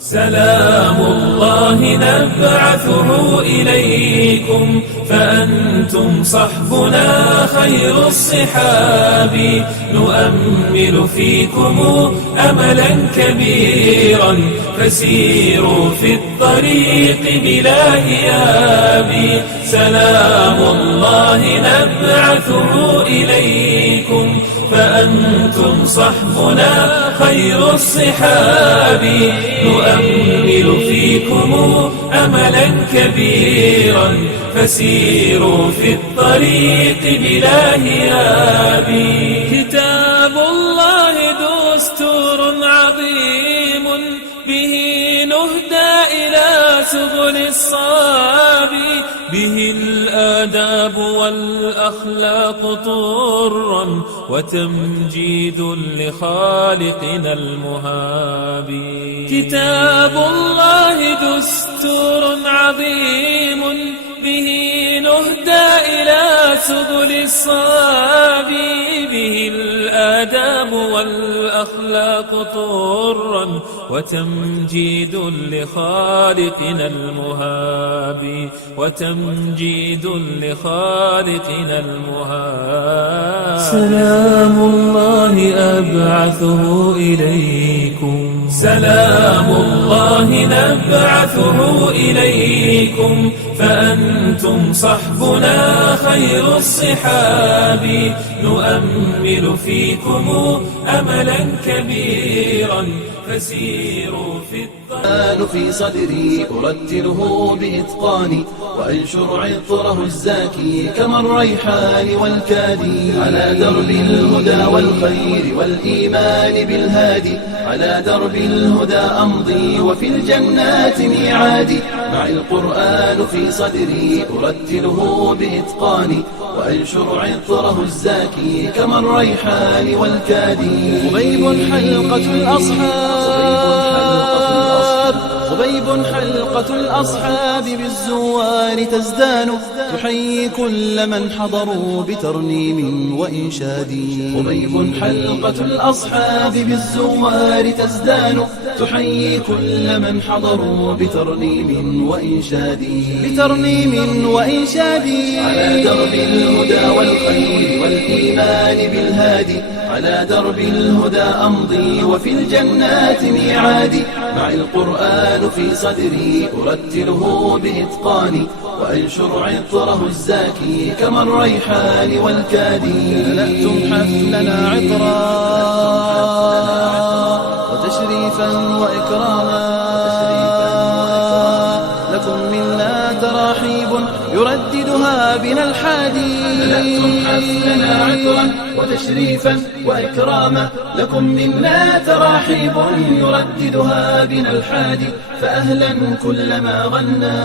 سلام الله نبعثه إليكم فأنتم صحبنا خير الصحاب نؤمل فيكم أملا كبيرا فسيروا في الطريق بلا هياب سلام الله نبعثه إليكم فأنتم صحبنا خير الصحاب نؤمل فيكم أملا كبيرا فسيروا في الطريق بلا هياب كتاب الله دستور عظيم به نهدى إلى سبل الصواب به الآداب والأخلاق طرا وتمجيد لخالقنا المهاب كتاب الله دستور عظيم به نهدى إلى سبل الصواب به الآداب والأخلاق طرا وتمجيد لخالقنا المهاب وتمجيد لخالقنا المهاب سلام الله أبعثه إليكم سلام الله نبعثه إليكم فأنتم صحبنا خير الصحاب نؤمل فيكم أملا كبيرا فسيروا في الطريق في صدري أرتله بإتقان وأنشر عطره الزاكي كما الريحان والكادي على درب الهدى والخير والإيمان بالهادي على درب الهدى أمضي وفي الجنات ميعادي مع القرآن في صدري أرتله بإتقان وأنشر عطره الزاكي كما الريحان والكادي خبيب حلقة الأصحاب بالزوار تزدان تحيي كل من حضروا بترنيم وإنشاد خبيب حلقة الأصحاب بالزوار تزدان تحيي كل من حضروا بترنيم وإنشاد على درب الهدى والخير والإيمان بالهادي على درب الهدى أمضي وفي الجنات ميعادي مع القرآن في صدري أرتله بإتقان وأنشر عطره الزاكي كما الريحان والكادي ملأتم حفلنا عطرا وتشريفا وإكراما لكم منا تراحيب يرددها بنا الحادي ملأتم حفلنا عطرا وتشريفا وإكراما لكم منا تراحيب يرددها بنا الحادي فأهلا كلما غنى